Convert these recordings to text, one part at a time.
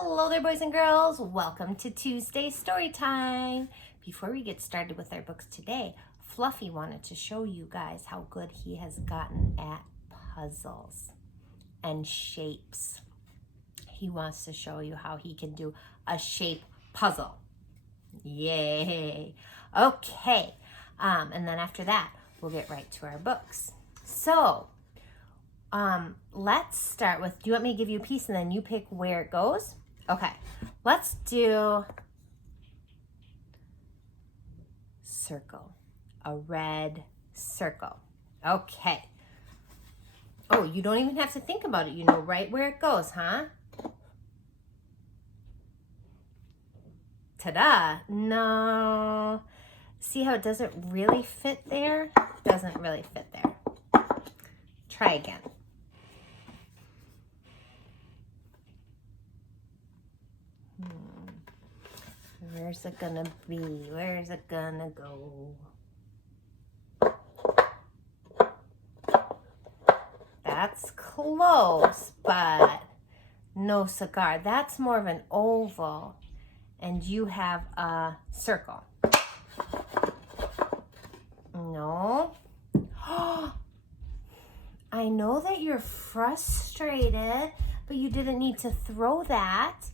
Hello there, boys and girls. Welcome to Tuesday Story Time. Before we get started with our books today, Fluffy wanted to show you guys how good he has gotten at puzzles and shapes. He wants to show you how he can do a shape puzzle. Yay. Okay. And then after that, we'll get right to our books. So, let's start with, do you want me to give you a piece and then you pick where it goes? Okay, let's do circle, a red circle. Okay. Oh, you don't even have to think about it. You know right where it goes, huh? Ta-da! No. See how it doesn't really fit there? Doesn't really fit there. Try again. Where's it gonna be? Where's it gonna go? That's close, but no cigar. That's more of an oval, and you have a circle. No. I know that you're frustrated, but you didn't need to throw that.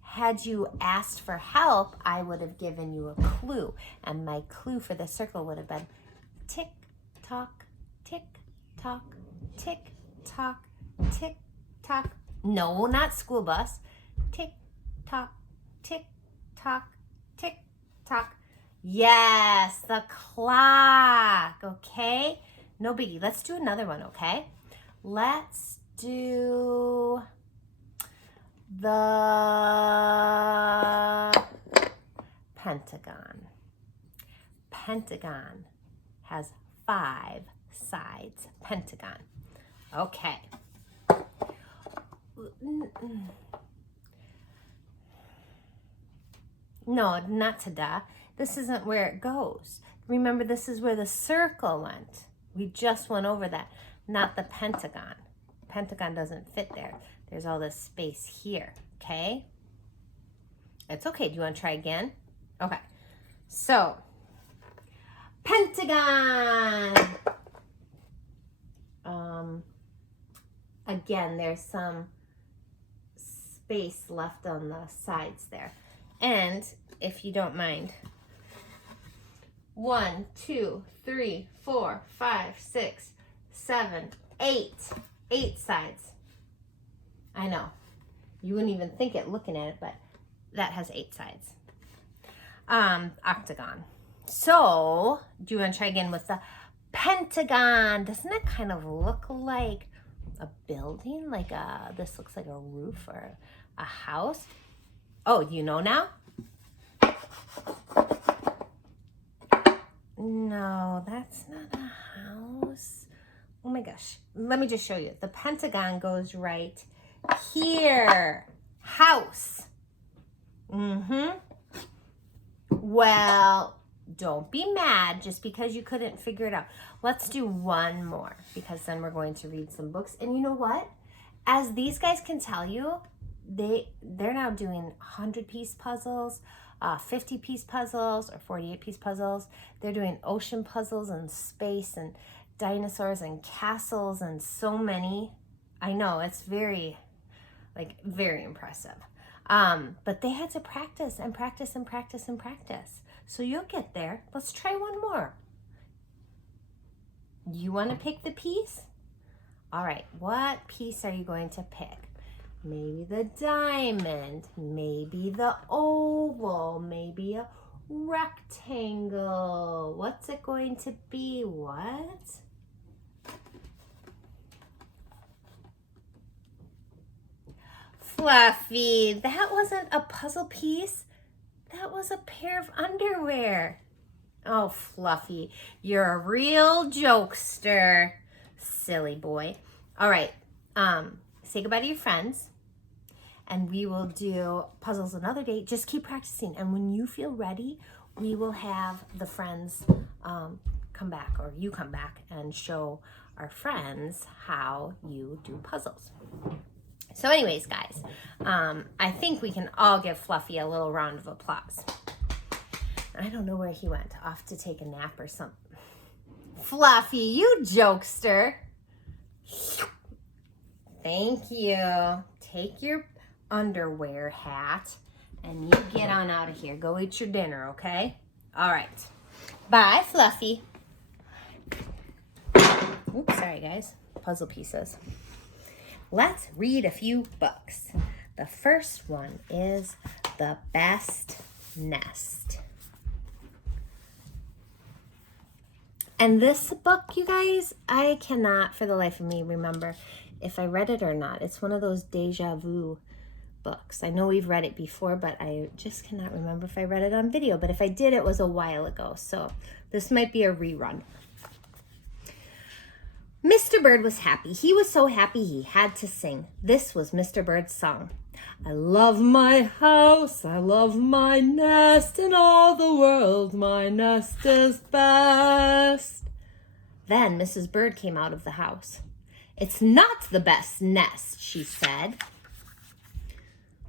Had you asked for help, I would have given you a clue. And my clue for the circle would have been tick, tock, tick, tock, tick, tock, tick, tock. No, not school bus. Tick, tock, tick, tock, tick, tock. Yes, the clock. Okay, no biggie. Let's do another one, okay? Let's do the pentagon. Pentagon has 5 sides. Pentagon. Okay. No, not ta-da. This isn't where it goes. Remember, this is where the circle went. We just went over that, not the pentagon. Pentagon doesn't fit there. There's all this space here, okay? It's okay. Do you want to try again? Okay. So, pentagon. Again, there's some space left on the sides there. And if you don't mind, 1, 2, 3, 4, 5, 6, 7, 8. 8 sides. I know. You wouldn't even think it looking at it, but that has 8 sides. Octagon. So, do you want to try again with the pentagon? Doesn't it kind of look like a building? Like this looks like a roof or a house. Oh, you know now? No, that's not a house. Oh my gosh. Let me just show you. The pentagon goes right here. House. Well, don't be mad just because you couldn't figure it out. Let's do one more because then we're going to read some books. And you know what? As these guys can tell you, they're now doing 100-piece puzzles, 50-piece puzzles, or 48-piece puzzles. They're doing ocean puzzles and space and dinosaurs and castles and so many. I know, it's very impressive. But they had to practice and practice and practice and practice. So you'll get there. Let's try one more. You want to pick the piece? All right, what piece are you going to pick? Maybe the diamond, maybe the oval, maybe a rectangle. What's it going to be? What? Fluffy, that wasn't a puzzle piece. That was a pair of underwear. Oh, Fluffy, you're a real jokester. Silly boy. All right, say goodbye to your friends. And we will do puzzles another day. Just keep practicing. And when you feel ready, we will have the friends come back, or you come back and show our friends how you do puzzles. So anyways, guys, I think we can all give Fluffy a little round of applause. I don't know where he went, off to take a nap or something. Fluffy, you jokester. Thank you. Take your underwear hat and you get on out of here. Go eat your dinner, okay? All right. Bye, Fluffy. Oops, sorry, guys. Puzzle pieces. Let's read a few books. The first one is The Best Nest. And this book, you guys, I cannot for the life of me remember if I read it or not. It's one of those deja vu books. I know we've read it before, but I just cannot remember if I read it on video. But if I did, it was a while ago. So this might be a rerun. Mr. Bird was happy. He was so happy he had to sing. This was Mr. Bird's song. I love my house, I love my nest, in all the world my nest is best. Then Mrs. Bird came out of the house. It's not the best nest, she said.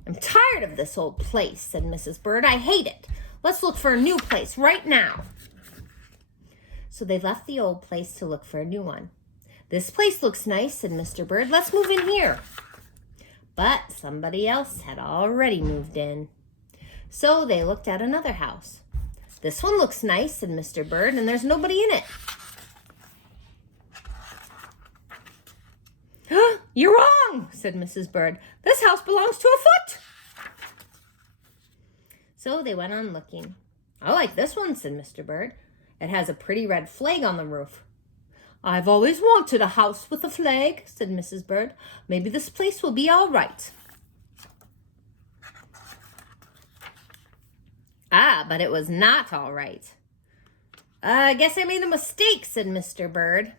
I'm tired of this old place, said Mrs. Bird. I hate it. Let's look for a new place right now. So they left the old place to look for a new one. This place looks nice, said Mr. Bird. Let's move in here. But somebody else had already moved in. So they looked at another house. This one looks nice, said Mr. Bird, and there's nobody in it. You're wrong, said Mrs. Bird. This house belongs to a foot. So they went on looking. I like this one, said Mr. Bird. It has a pretty red flag on the roof. I've always wanted a house with a flag, said Mrs. Bird. Maybe this place will be all right. Ah, but it was not all right. I guess I made a mistake, said Mr. Bird.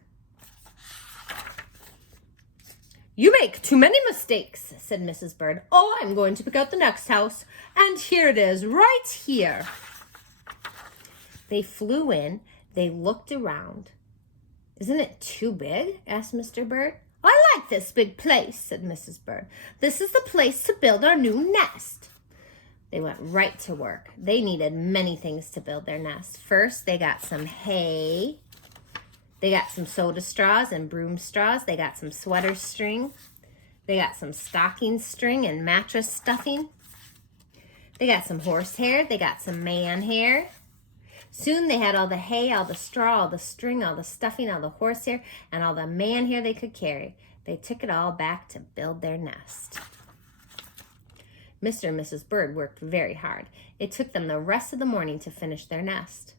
You make too many mistakes, said Mrs. Bird. Oh, I'm going to pick out the next house. And here it is, right here. They flew in. They looked around. Isn't it too big? Asked Mr. Bird. I like this big place, said Mrs. Bird. This is the place to build our new nest. They went right to work. They needed many things to build their nest. First, they got some hay. They got some soda straws and broom straws. They got some sweater string. They got some stocking string and mattress stuffing. They got some horsehair. They got some man hair. Soon they had all the hay, all the straw, all the string, all the stuffing, all the horsehair, and all the man hair they could carry. They took it all back to build their nest. Mr. and Mrs. Bird worked very hard. It took them the rest of the morning to finish their nest.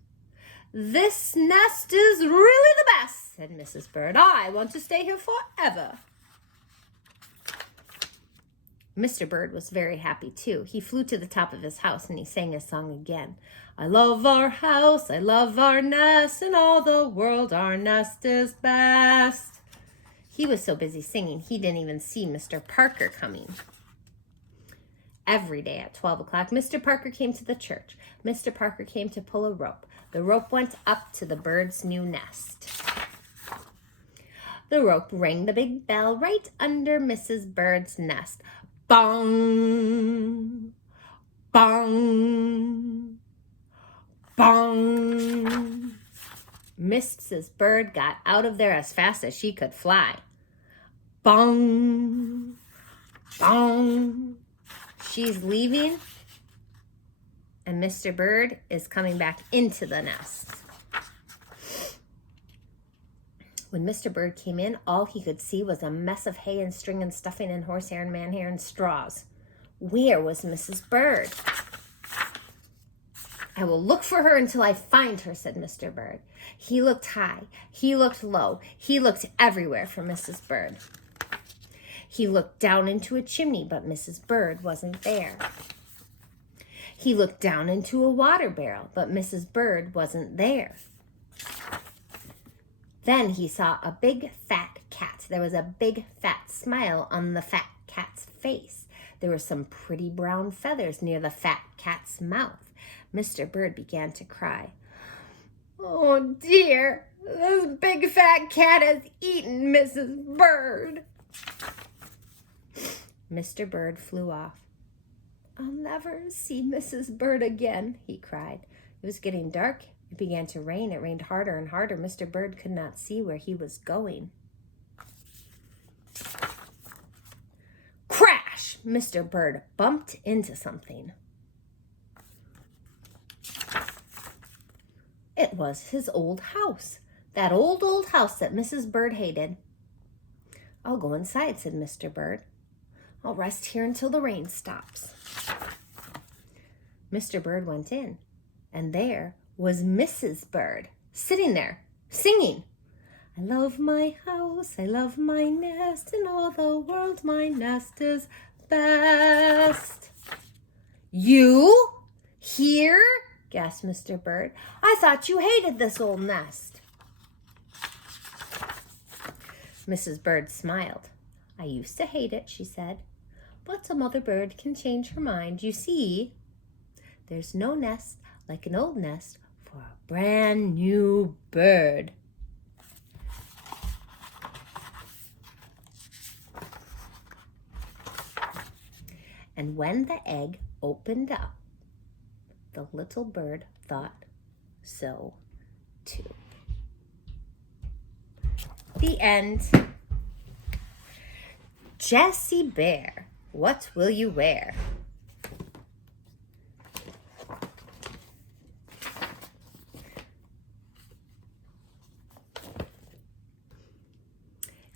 This nest is really the best, said Mrs. Bird. I want to stay here forever. Mr. Bird was very happy too. He flew to the top of his house and he sang his song again. I love our house, I love our nest, in all the world our nest is best. He was so busy singing, he didn't even see Mr. Parker coming. Every day at 12 o'clock, Mr. Parker came to the church. Mr. Parker came to pull a rope. The rope went up to the bird's new nest. The rope rang the big bell right under Mrs. Bird's nest. Bong! Bong! Bong! Mrs. Bird got out of there as fast as she could fly. Bong! Bong! She's leaving, and Mr. Bird is coming back into the nest. When Mr. Bird came in, all he could see was a mess of hay and string and stuffing and horsehair and man hair and straws. Where was Mrs. Bird? I will look for her until I find her, said Mr. Bird. He looked high. He looked low. He looked everywhere for Mrs. Bird. He looked down into a chimney, but Mrs. Bird wasn't there. He looked down into a water barrel, but Mrs. Bird wasn't there. Then he saw a big fat cat. There was a big fat smile on the fat cat's face. There were some pretty brown feathers near the fat cat's mouth. Mr. Bird began to cry. Oh dear, this big fat cat has eaten Mrs. Bird. Mr. Bird flew off. "I'll never see Mrs. Bird again," he cried. It was getting dark. It began to rain. It rained harder and harder. Mr. Bird could not see where he was going. Crash! Mr. Bird bumped into something. It was his old house. That old house that Mrs. Bird hated. "I'll go inside," said Mr. Bird. "I'll rest here until the rain stops." Mr. Bird went in, and there was Mrs. Bird sitting there, singing. "I love my house, I love my nest, in all the world my nest is best." "You here?" gasped Mr. Bird. "I thought you hated this old nest." Mrs. Bird smiled. "I used to hate it," she said, "but a mother bird can change her mind. You see, there's no nest like an old nest for a brand new bird." And when the egg opened up, the little bird thought so too. The end. Jessie Bear, what will you wear?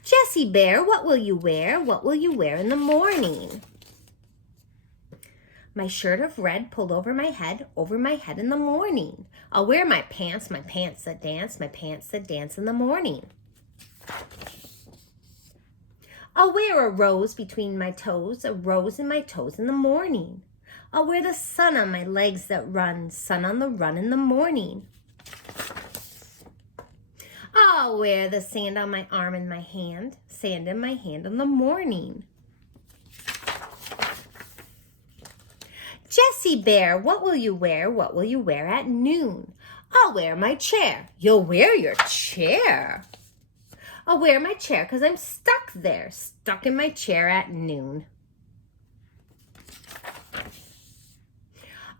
Jessie Bear, what will you wear? What will you wear in the morning? My shirt of red pulled over my head in the morning. I'll wear my pants that dance, my pants that dance in the morning. I'll wear a rose between my toes, a rose in my toes in the morning. I'll wear the sun on my legs that run, sun on the run in the morning. I'll wear the sand on my arm and my hand, sand in my hand in the morning. Jessie Bear, what will you wear? What will you wear at noon? I'll wear my chair. You'll wear your chair. I'll wear my chair because I'm stuck there, stuck in my chair at noon.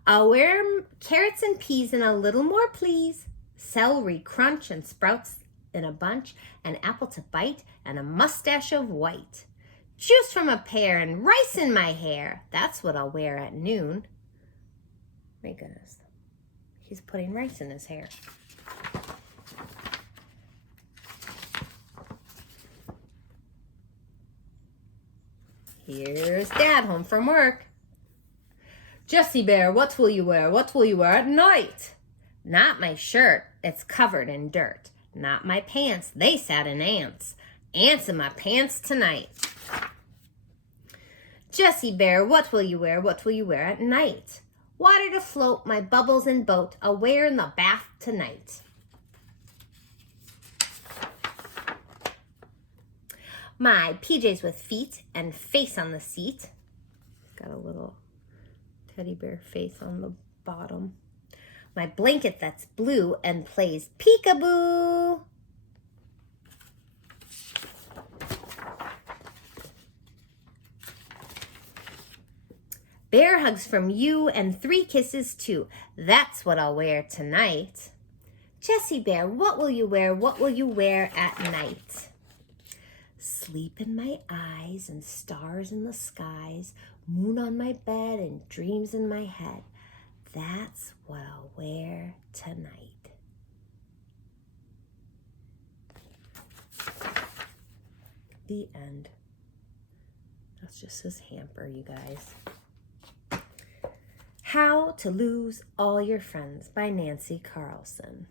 I'll wear carrots and peas and a little more, please. Celery crunch and sprouts in a bunch, an apple to bite, and a mustache of white. Juice from a pear and rice in my hair. That's what I'll wear at noon. My goodness, he's putting rice in his hair. Here's Dad home from work. Jessie Bear, what will you wear? What will you wear at night? Not my shirt, it's covered in dirt. Not my pants, they sat in ants. Ants in my pants tonight. Jessie Bear, what will you wear? What will you wear at night? Water to float my bubbles and boat. I'll wear in the bath tonight. My PJs with feet and face on the seat. Got a little teddy bear face on the bottom. My blanket that's blue and plays peekaboo. Bear hugs from you and 3 kisses too. That's what I'll wear tonight. Jessie Bear, what will you wear? What will you wear at night? Sleep in my eyes and stars in the skies, moon on my bed and dreams in my head. That's what I'll wear tonight. The end. That's just his hamper, you guys. How to Lose All Your Friends by Nancy Carlson.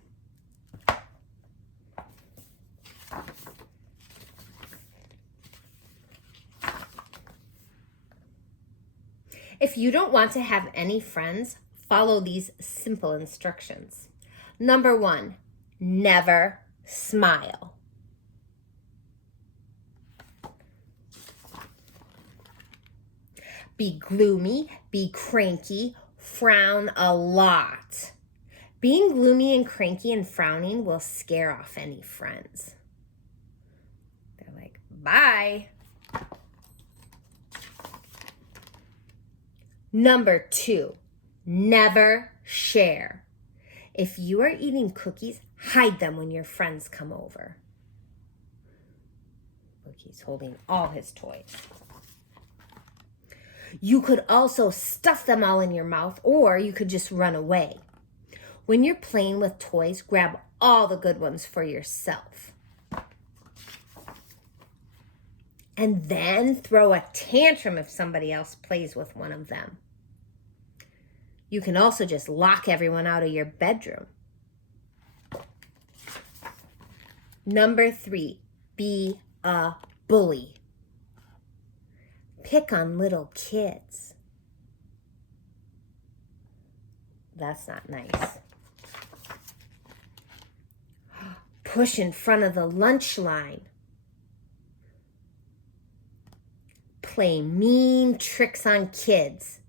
If you don't want to have any friends, follow these simple instructions. Number 1, never smile. Be gloomy, be cranky, frown a lot. Being gloomy and cranky and frowning will scare off any friends. They're like, bye. Number 2, never share. If you are eating cookies, hide them when your friends come over. Look, he's holding all his toys. You could also stuff them all in your mouth, or you could just run away. When you're playing with toys, grab all the good ones for yourself. And then throw a tantrum if somebody else plays with one of them. You can also just lock everyone out of your bedroom. Number 3, be a bully. Pick on little kids. That's not nice. Push in front of the lunch line. Play mean tricks on kids.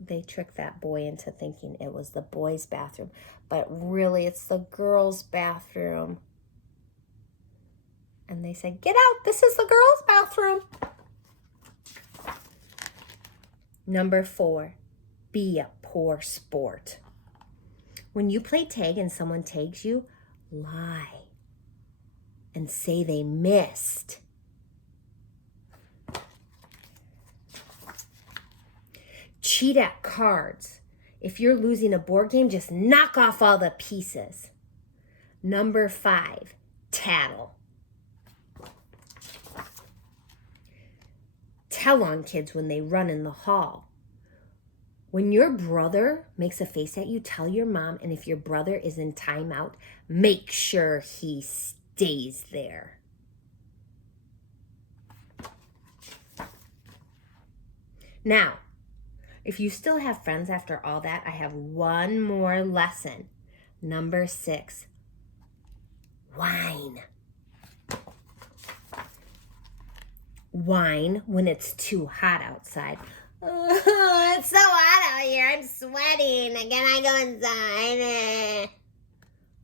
They tricked that boy into thinking it was the boys' bathroom, but really it's the girls' bathroom. And they said, "Get out, this is the girls' bathroom." Number 4, be a poor sport. When you play tag and someone tags you, lie and say they missed. Cheat at cards. If you're losing a board game, just knock off all the pieces. Number 5, tattle. Tell on kids when they run in the hall. When your brother makes a face at you, tell your mom, and if your brother is in timeout, make sure he stays there. Now, if you still have friends after all that, I have one more lesson. Number 6, whine. Whine when it's too hot outside. Oh, it's so hot out here. I'm sweating. Can I go inside?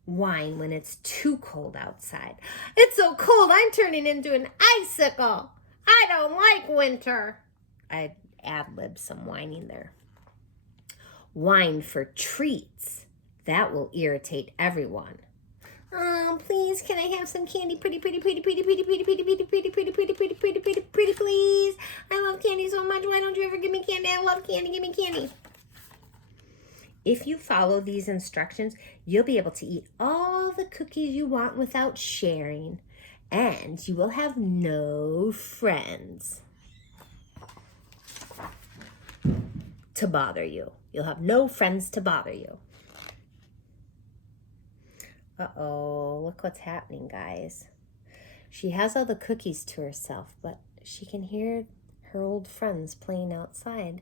Whine when it's too cold outside. It's so cold, I'm turning into an icicle. I don't like winter. I ad-lib some whining there. Whine for treats. That will irritate everyone. Oh, please, can I have some candy? Pretty, please. I love candy so much. Why don't you ever give me candy? I love candy. Give me candy. If you follow these instructions, you'll be able to eat all the cookies you want without sharing, and you will have no friends to bother you. You'll have no friends to bother you. Uh-oh, look what's happening, guys. She has all the cookies to herself, but she can hear her old friends playing outside,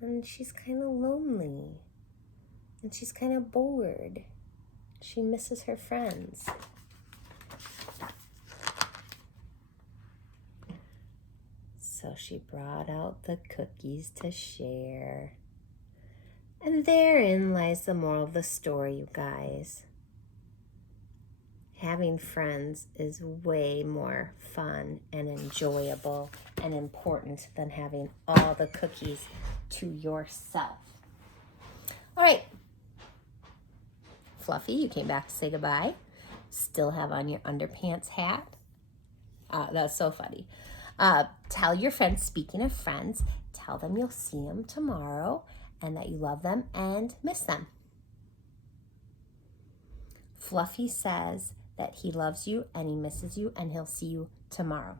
and she's kind of lonely, and she's kind of bored. She misses her friends. So she brought out the cookies to share. And therein lies the moral of the story, you guys. Having friends is way more fun and enjoyable and important than having all the cookies to yourself. All right. Fluffy, you came back to say goodbye. Still have on your underpants hat. That's so funny. Tell your friends, speaking of friends, tell them you'll see them tomorrow and that you love them and miss them. Fluffy says that he loves you and he misses you and he'll see you tomorrow.